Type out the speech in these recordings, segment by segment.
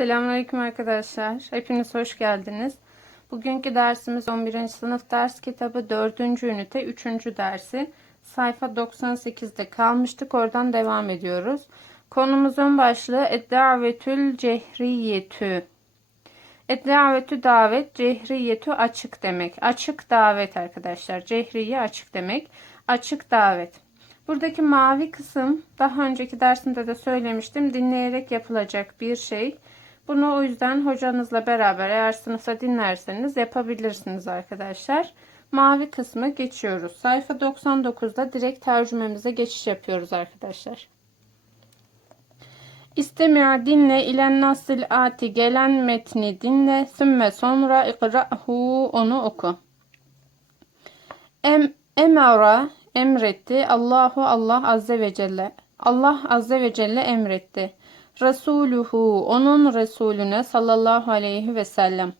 Selamünaleyküm arkadaşlar. Hepiniz hoş geldiniz. Bugünkü dersimiz 11. sınıf ders kitabı 4. ünite 3. dersi. Sayfa 98'de kalmıştık. Oradan devam ediyoruz. Konumuzun başlığı Eddavetül Cehriyetü. Eddavetü davet, cehriyetü açık demek. Açık davet arkadaşlar. Cehriye açık demek. Açık davet. Buradaki mavi kısım daha önceki dersimde de söylemiştim. Dinleyerek yapılacak bir şey. Bunu o yüzden hocanızla beraber eğer sınıfta dinlerseniz yapabilirsiniz arkadaşlar. Mavi kısmı geçiyoruz. Sayfa 99'da direkt tercümemize geçiş yapıyoruz arkadaşlar. İstemi'a dinle ilen nasil ati gelen metni dinle sümme sonra ikra'hu onu oku. Em, emara emretti. Allahu Allah azze ve celle. Allah azze ve celle emretti. Resuluhu onun Resulüne sallallahu aleyhi ve sellem.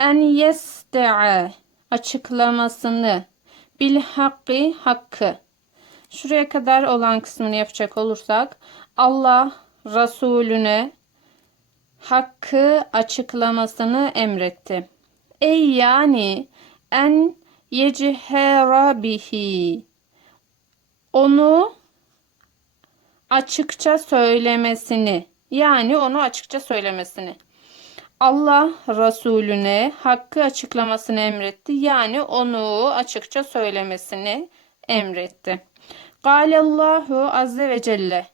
En yeste'a açıklamasını bil hakkı hakkı. Şuraya kadar olan kısmını yapacak olursak Allah Resulüne hakkı açıklamasını emretti. Ey yani en yechera bihi onu açıkça söylemesini yani onu açıkça söylemesini Allah Resulüne hakkı açıklamasını emretti yani onu açıkça söylemesini emretti. Allahu azze ve celle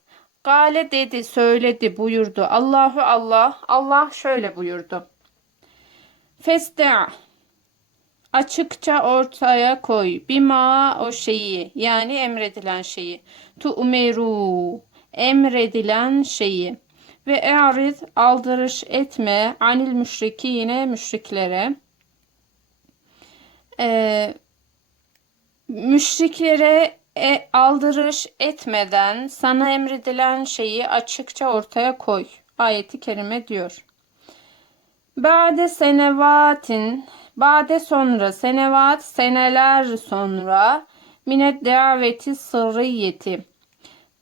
Gale dedi, söyledi, buyurdu. Allahu Allah, Allah şöyle buyurdu. Festa açıkça ortaya koy. Bima o şeyi yani emredilen şeyi. Tu umeru emredilen şeyi. Ve e'rid aldırış etme anil müşriki yine müşriklere. Ee, müşriklere e, aldırış etmeden sana emredilen şeyi açıkça ortaya koy. Ayeti kerime diyor. Bade senevatin Bade sonra senevat seneler sonra minet daveti sırriyeti.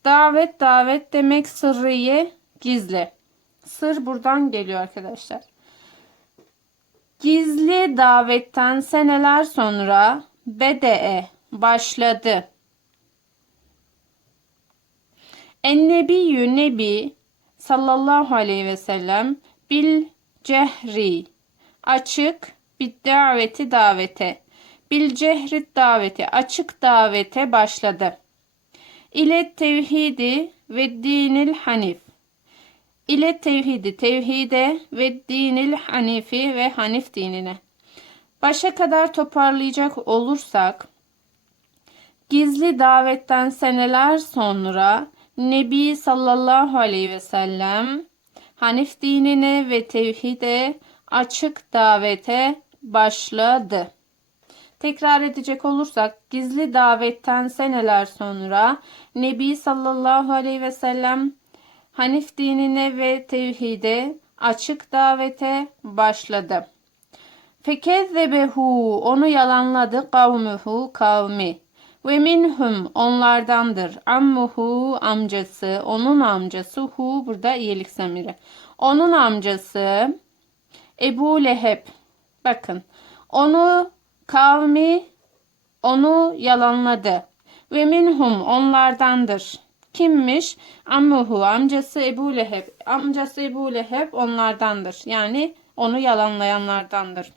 Davet davet demek sırriye gizli. Sır buradan geliyor arkadaşlar. Gizli davetten seneler sonra bede'e başladı. Ennebiyyü nebi sallallahu aleyhi ve sellem bil cehri açık bir daveti davete bil cehri daveti açık davete başladı. İle tevhidi ve dinil hanif ile tevhidi tevhide ve dinil hanifi ve hanif dinine. Başa kadar toparlayacak olursak gizli davetten seneler sonra Nebi sallallahu aleyhi ve sellem Hanif dinine ve tevhide açık davete başladı. Tekrar edecek olursak gizli davetten seneler sonra Nebi sallallahu aleyhi ve sellem Hanif dinine ve tevhide açık davete başladı. Fekezzebehu onu yalanladı kavmuhu kavmi. Ve minhum onlardandır. Ammuhu amcası, onun amcası hu burada iyilik zamiri. Onun amcası Ebu Leheb. Bakın onu kavmi onu yalanladı. Ve minhum onlardandır. Kimmiş? Ammuhu amcası Ebu Leheb. Amcası Ebu Leheb onlardandır. Yani onu yalanlayanlardandır.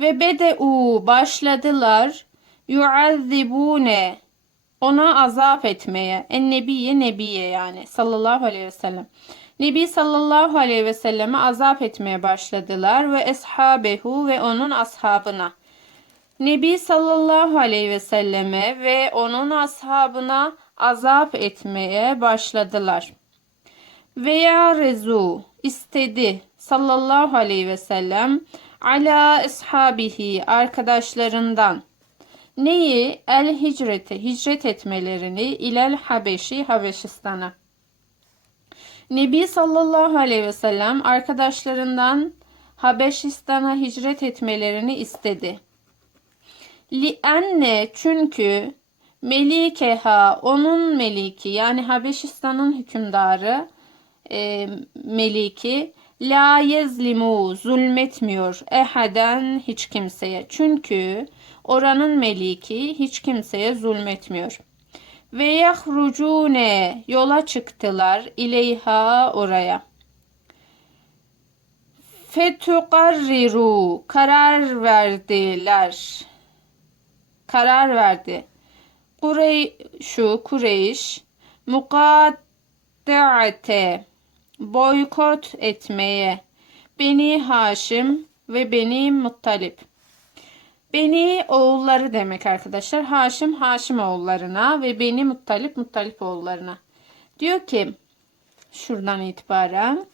Ve bedeu başladılar yuazzibune ona azap etmeye. En nebiye nebiye yani sallallahu aleyhi ve sellem. Nebi sallallahu aleyhi ve selleme azap etmeye başladılar ve eshabehu ve onun ashabına. Nebi sallallahu aleyhi ve selleme ve onun ashabına azap etmeye başladılar. Veya rezu istedi sallallahu aleyhi ve sellem ala eshabihi arkadaşlarından neyi el hicrete hicret etmelerini ilel Habeşi Habeşistan'a. Nebi sallallahu aleyhi ve sellem arkadaşlarından Habeşistan'a hicret etmelerini istedi. Li enne çünkü Melikeha onun meliki yani Habeşistan'ın hükümdarı e, meliki la yezlimu zulmetmiyor ehaden hiç kimseye. Çünkü oranın meliki hiç kimseye zulmetmiyor. Ve yahrucune yola çıktılar ileyha oraya. Fetukarriru karar verdiler. Karar verdi. Kureyşu Kureyş mukaddeate boykot etmeye Beni Haşim ve Beni Muttalip. Beni oğulları demek arkadaşlar. Haşim Haşim oğullarına ve Beni Muttalip Muttalip oğullarına. Diyor ki şuradan itibaren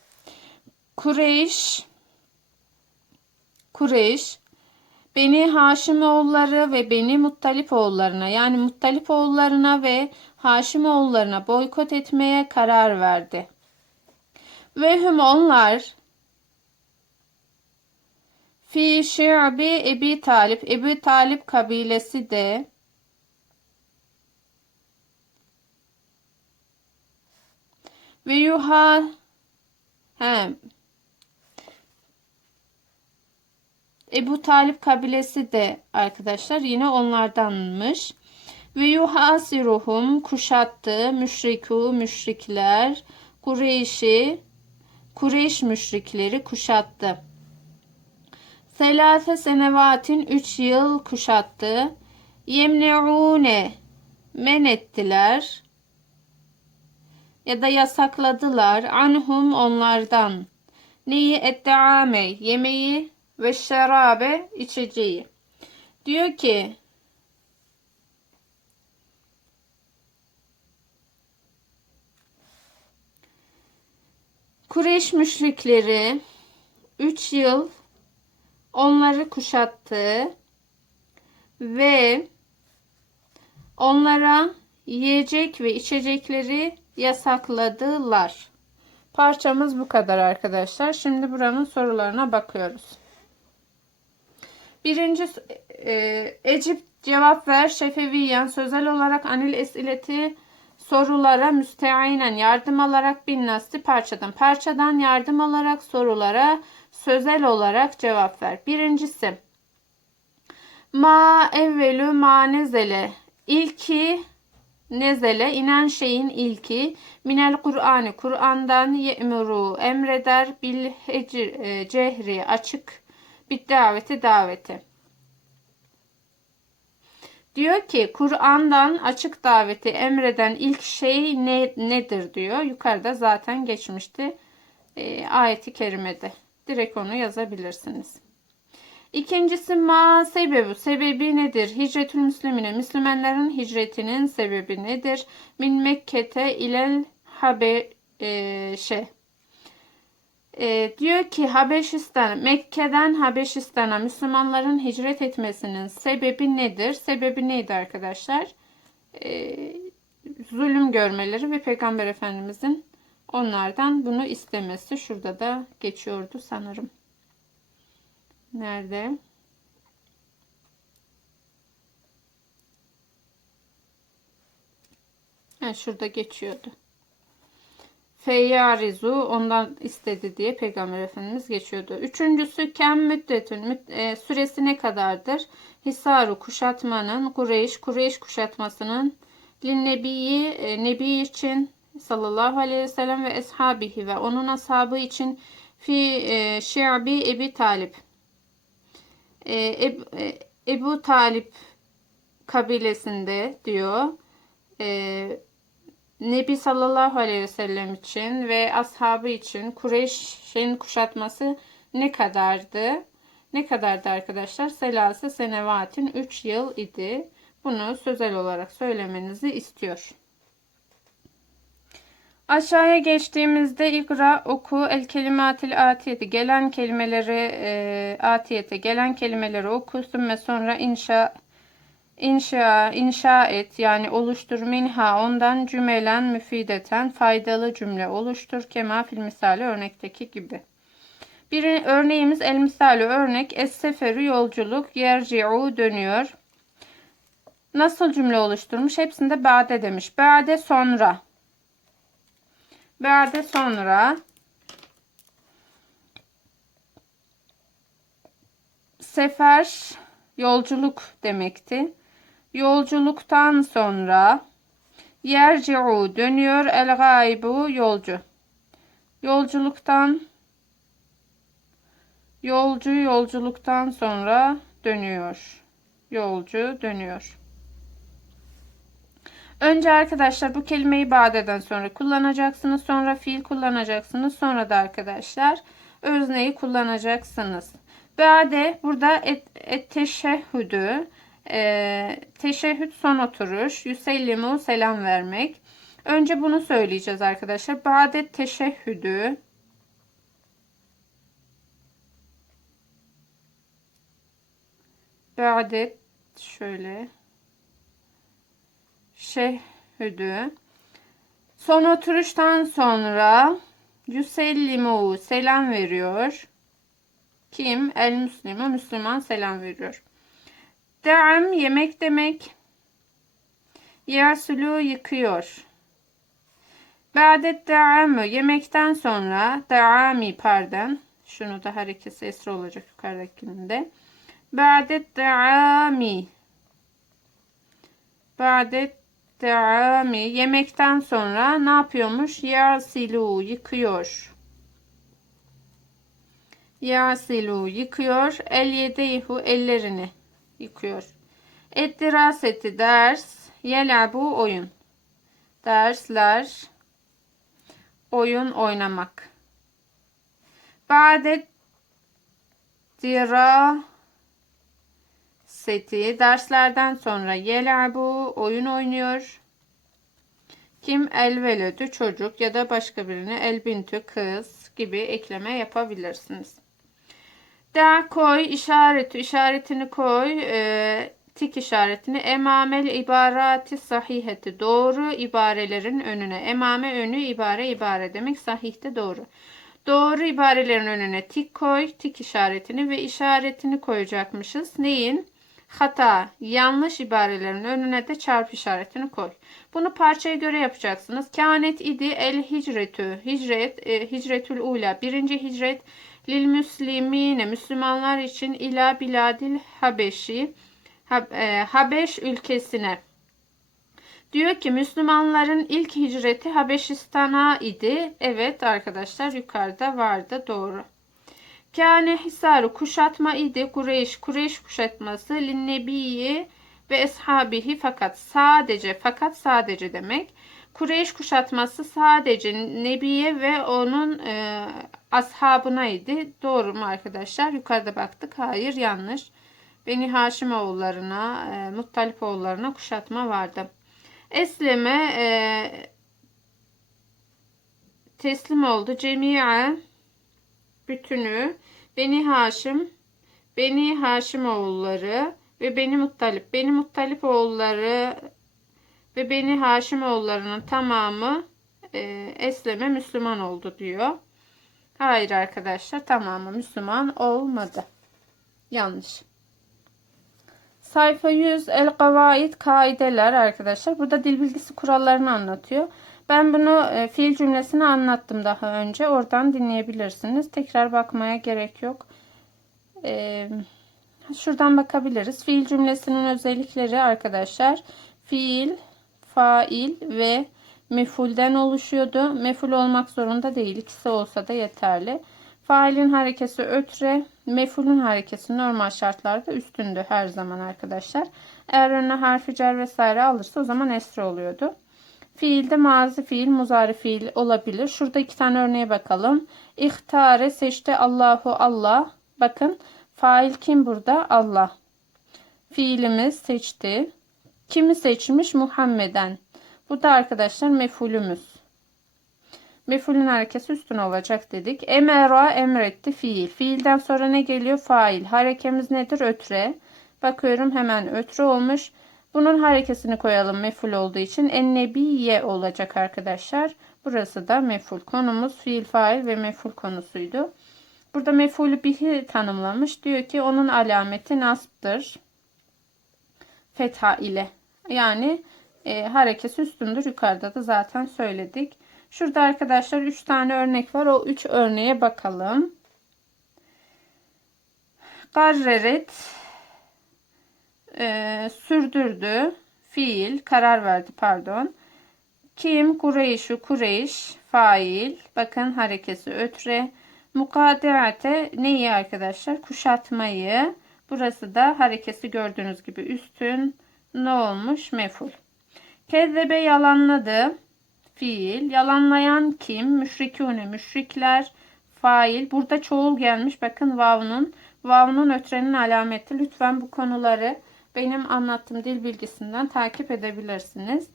Kureyş Kureyş Beni Haşim oğulları ve Beni Muttalip oğullarına yani Muttalip oğullarına ve Haşim oğullarına boykot etmeye karar verdi. Ve hüm onlar Fi şi'bi Ebi Talip Ebi Talip kabilesi de ve yuha he, Ebu Talip kabilesi de arkadaşlar yine onlardanmış. Ve yuhasiruhum kuşattı müşriku müşrikler Kureyş'i Kureyş müşrikleri kuşattı. Selase senevatin 3 yıl kuşattı. Yemneune men ettiler ya da yasakladılar anhum onlardan. Neyi etteame yemeği ve şerabe içeceği. Diyor ki Kureyş müşrikleri 3 yıl onları kuşattı ve onlara yiyecek ve içecekleri yasakladılar. Parçamız bu kadar arkadaşlar. Şimdi buranın sorularına bakıyoruz. Birinci e, Ecip cevap ver. Şefeviyen sözel olarak anil esileti sorulara müsteaynen yardım alarak bin nasli parçadan parçadan yardım alarak sorulara sözel olarak cevap ver. Birincisi ma evvelü ma nezele ilki nezele inen şeyin ilki. Minel Kur'an'ı Kur'an'dan ye'muru emreder. Bil hecir, e, cehri açık bir daveti daveti. Diyor ki Kur'an'dan açık daveti emreden ilk şey ne, nedir diyor. Yukarıda zaten geçmişti e, ayeti kerimede. Direkt onu yazabilirsiniz. İkincisi ma sebebi. Sebebi nedir? Hicretül Müslümine. Müslümanların hicretinin sebebi nedir? Min Mekke'te ilel habe e, şey. E, diyor ki Habeşistan, Mekke'den Habeşistan'a Müslümanların hicret etmesinin sebebi nedir? Sebebi neydi arkadaşlar? E, zulüm görmeleri ve Peygamber Efendimizin onlardan bunu istemesi. Şurada da geçiyordu sanırım. Nerede? Ha, şurada geçiyordu. Feyyarizu ondan istedi diye Peygamber Efendimiz geçiyordu. Üçüncüsü kem müddetün e, süresi ne kadardır? Hisaru kuşatmanın Kureyş Kureyş kuşatmasının Linnebiyi e, Nebi için sallallahu aleyhi ve sellem ve eshabihi ve onun ashabı için fi e, şiabi Ebi Talip e, Eb, e, Ebu Talip kabilesinde diyor e, Nebi sallallahu aleyhi ve sellem için ve ashabı için Kureyş'in kuşatması ne kadardı? Ne kadardı arkadaşlar? Selase senevatin 3 yıl idi. Bunu sözel olarak söylemenizi istiyor. Aşağıya geçtiğimizde ikra oku el kelimatil atiyeti gelen kelimeleri e, atiyete gelen kelimeleri oku ve sonra inşa İnşa, inşa et yani oluştur minha ondan cümelen müfideten faydalı cümle oluştur kema fil misali örnekteki gibi. Bir örneğimiz el misali örnek es seferi yolculuk yerci'u dönüyor. Nasıl cümle oluşturmuş? Hepsinde bade demiş. Bade sonra. Bade sonra. Sefer yolculuk demekti. Yolculuktan sonra yerci'u dönüyor el gaybu yolcu. Yolculuktan yolcu yolculuktan sonra dönüyor. Yolcu dönüyor. Önce arkadaşlar bu kelimeyi badeden sonra kullanacaksınız. Sonra fiil kullanacaksınız. Sonra da arkadaşlar özneyi kullanacaksınız. Bade burada et, et teşehhüdü e, teşehhüd son oturuş. Yüsellimu selam vermek. Önce bunu söyleyeceğiz arkadaşlar. Bade teşehhüdü Bade şöyle şehhüdü son oturuştan sonra yüsellimu selam veriyor. Kim? El Müslüman. Müslüman selam veriyor. De'am yemek demek. Yersulu yıkıyor. Ba'det de'amü yemekten sonra de'ami pardon. Şunu da harekesi esra olacak yukarıdakinde. Ba'det de'ami Ba'det de'ami yemekten sonra ne yapıyormuş? Yersilu yıkıyor. Yasilu yıkıyor. El yedeyhu ellerini yıkıyor. Ettiraseti ders. Yelabu oyun. Dersler. Oyun oynamak. Ba'de dira seti derslerden sonra yelabu oyun oynuyor. Kim el çocuk ya da başka birine el bintü kız gibi ekleme yapabilirsiniz. Da koy işareti işaretini koy e, tik işaretini emamel ibarati sahiheti doğru ibarelerin önüne emame önü ibare ibare demek sahihte doğru. Doğru ibarelerin önüne tik koy tik işaretini ve işaretini koyacakmışız. Neyin? Hata, yanlış ibarelerin önüne de çarpı işaretini koy. Bunu parçaya göre yapacaksınız. Kânet idi el hicretü, hicret, e, hicretül ula, birinci hicret lil müslimine, Müslümanlar için ila biladil habeşi, Hab, e, Habeş ülkesine. Diyor ki Müslümanların ilk hicreti Habeşistan'a idi. Evet arkadaşlar yukarıda vardı doğru. Kâne hisarı kuşatma idi. Kureyş, Kureyş kuşatması. Linnebiyi ve eshabihi fakat sadece fakat sadece demek. Kureyş kuşatması sadece Nebiye ve onun e, ashabına idi. Doğru mu arkadaşlar? Yukarıda baktık. Hayır yanlış. Beni Haşimoğullarına, e, Muttalipoğullarına kuşatma vardı. Esleme e, teslim oldu. Cemiye bütünü Beni Haşim, Beni Haşim oğulları ve Beni Muttalip. Beni Muttalip oğulları ve Beni Haşim oğullarının tamamı e, Esleme Müslüman oldu diyor. Hayır arkadaşlar tamamı Müslüman olmadı. Yanlış. Sayfa 100 El Kavaid Kaideler arkadaşlar. Burada dil bilgisi kurallarını anlatıyor. Ben bunu e, fiil cümlesini anlattım daha önce. Oradan dinleyebilirsiniz. Tekrar bakmaya gerek yok. E, şuradan bakabiliriz. Fiil cümlesinin özellikleri arkadaşlar. Fiil, fail ve mefulden oluşuyordu. Meful olmak zorunda değil. İkisi olsa da yeterli. Failin harekesi ötre, mefulün harekesi normal şartlarda üstündü her zaman arkadaşlar. Eğer önüne harfi cer vesaire alırsa o zaman esre oluyordu. Fiilde mazi fiil, muzari fiil olabilir. Şurada iki tane örneğe bakalım. İhtare seçti Allahu Allah. Bakın fail kim burada? Allah. Fiilimiz seçti. Kimi seçmiş? Muhammeden. Bu da arkadaşlar mefulümüz. Mefulün harekesi üstün olacak dedik. Emera emretti fiil. Fiilden sonra ne geliyor? Fail. Harekemiz nedir? Ötre. Bakıyorum hemen ötre olmuş. Bunun harekesini koyalım meful olduğu için. Ennebiye olacak arkadaşlar. Burası da meful. Konumuz fiil, fail ve meful konusuydu. Burada mefulü bihi tanımlamış. Diyor ki onun alameti nasbdır. Fetha ile Yani e, harekesi üstündür. Yukarıda da zaten söyledik. Şurada arkadaşlar 3 tane örnek var. O 3 örneğe bakalım. Garreret e, sürdürdü. Fiil karar verdi pardon. Kim Kureyşu Kureyş fail. Bakın harekesi ötre. Mukadeate neyi arkadaşlar? Kuşatmayı. Burası da harekesi gördüğünüz gibi üstün. Ne olmuş? Meful. Kezzebe yalanladı. Fiil. Yalanlayan kim? Müşrikune müşrikler. Fail. Burada çoğul gelmiş. Bakın vav'nun. Vav'nun ötrenin alameti. Lütfen bu konuları benim anlattığım dil bilgisinden takip edebilirsiniz.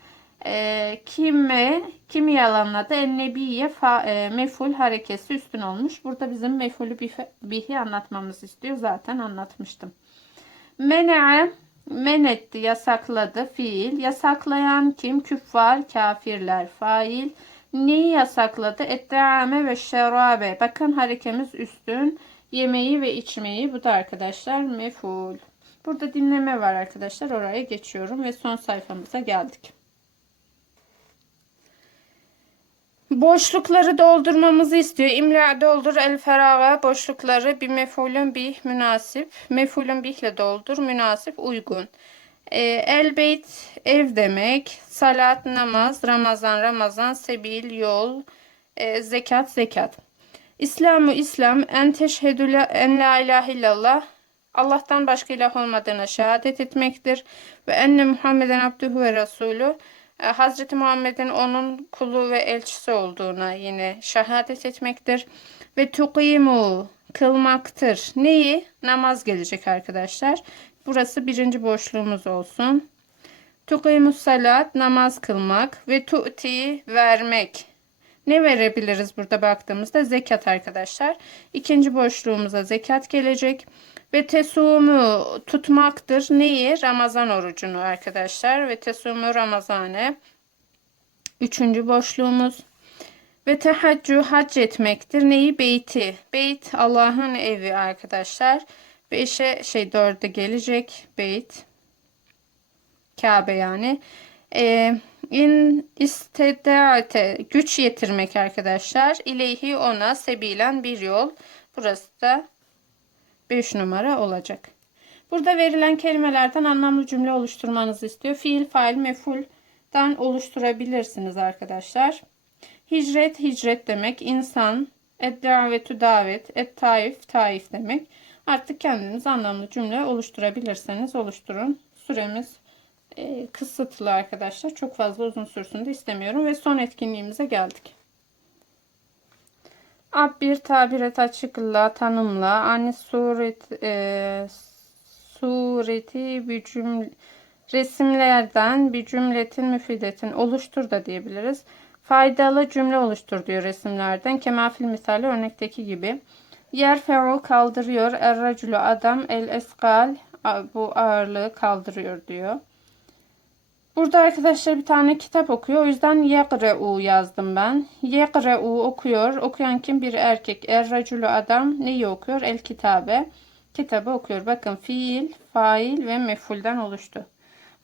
E, kime, kimi yalanladı? Ennebiye fa, e, meful harekesi üstün olmuş. Burada bizim mefulü bihi, bihi anlatmamız istiyor. Zaten anlatmıştım. Mene'e men etti, yasakladı fiil. Yasaklayan kim? Küffar, kafirler, fail. Neyi yasakladı? Etteame ve şerabe. Bakın harekemiz üstün. Yemeği ve içmeyi. Bu da arkadaşlar meful. Burada dinleme var arkadaşlar. Oraya geçiyorum ve son sayfamıza geldik. Boşlukları doldurmamızı istiyor. İmla doldur el feraga boşlukları bir mefulün bih münasip. Mefulün bihle doldur münasip uygun. Ee, el beyt ev demek. Salat namaz. Ramazan Ramazan. Sebil yol. E, zekat zekat. İslamu İslam en teşhedü en la ilahe illallah Allah'tan başka ilah olmadığına şehadet etmektir. Ve enne Muhammeden abdühü ve resulü e, Hazreti Muhammed'in onun kulu ve elçisi olduğuna yine şehadet etmektir. Ve tuqimu kılmaktır. Neyi? Namaz gelecek arkadaşlar. Burası birinci boşluğumuz olsun. Tuqimus salat namaz kılmak ve tu'ti vermek. Ne verebiliriz burada baktığımızda? Zekat arkadaşlar. İkinci boşluğumuza zekat gelecek. Ve tesumu tutmaktır. Neyi? Ramazan orucunu arkadaşlar. Ve tesumu Ramazane. Üçüncü boşluğumuz. Ve tehaccu hac etmektir. Neyi? Beyti. Beyt Allah'ın evi arkadaşlar. Beşe şey dörde gelecek. Beyt. Kabe yani. Ee, in istedaate güç yetirmek arkadaşlar. İleyhi ona sebilen bir yol. Burası da 5 numara olacak. Burada verilen kelimelerden anlamlı cümle oluşturmanızı istiyor. Fiil, fail, mefulden oluşturabilirsiniz arkadaşlar. Hicret, hicret demek. İnsan, et davetü davet, et taif, taif demek. Artık kendiniz anlamlı cümle oluşturabilirseniz oluşturun. Süremiz e, kısıtlı arkadaşlar. Çok fazla uzun sürsün de istemiyorum. Ve son etkinliğimize geldik. Abbir tabir et açıkla tanımla ani suret e, sureti bir cümle resimlerden bir cümletin müfidetin oluştur da diyebiliriz. Faydalı cümle oluştur diyor resimlerden. Kemafil misali örnekteki gibi. Yer fe'u kaldırıyor. Er adam el eskal bu ağırlığı kaldırıyor diyor. Burada arkadaşlar bir tane kitap okuyor. O yüzden yekre'u yazdım ben. Yekre'u okuyor. Okuyan kim? Bir erkek. Er adam neyi okuyor? El kitabe. Kitabı okuyor. Bakın fiil, fail ve mefulden oluştu.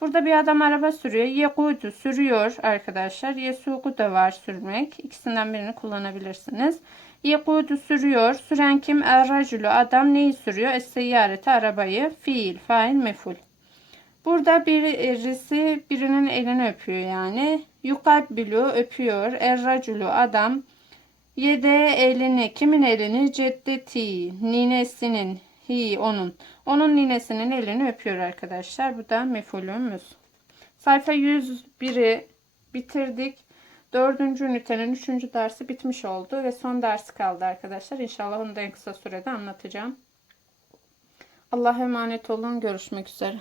Burada bir adam araba sürüyor. Yekudu sürüyor arkadaşlar. Yesuku da var sürmek. İkisinden birini kullanabilirsiniz. Yekudu sürüyor. Süren kim? Er adam neyi sürüyor? Es-seyyareti arabayı. Fiil, fail, meful. Burada birisi birinin elini öpüyor yani. Yukabbilu öpüyor. Erraculu adam. Yede elini. Kimin elini? Ceddeti. Ninesinin. Hi onun. Onun ninesinin elini öpüyor arkadaşlar. Bu da mefulümüz. Sayfa 101'i bitirdik. Dördüncü ünitenin üçüncü dersi bitmiş oldu ve son dersi kaldı arkadaşlar. İnşallah onu da en kısa sürede anlatacağım. Allah'a emanet olun. Görüşmek üzere.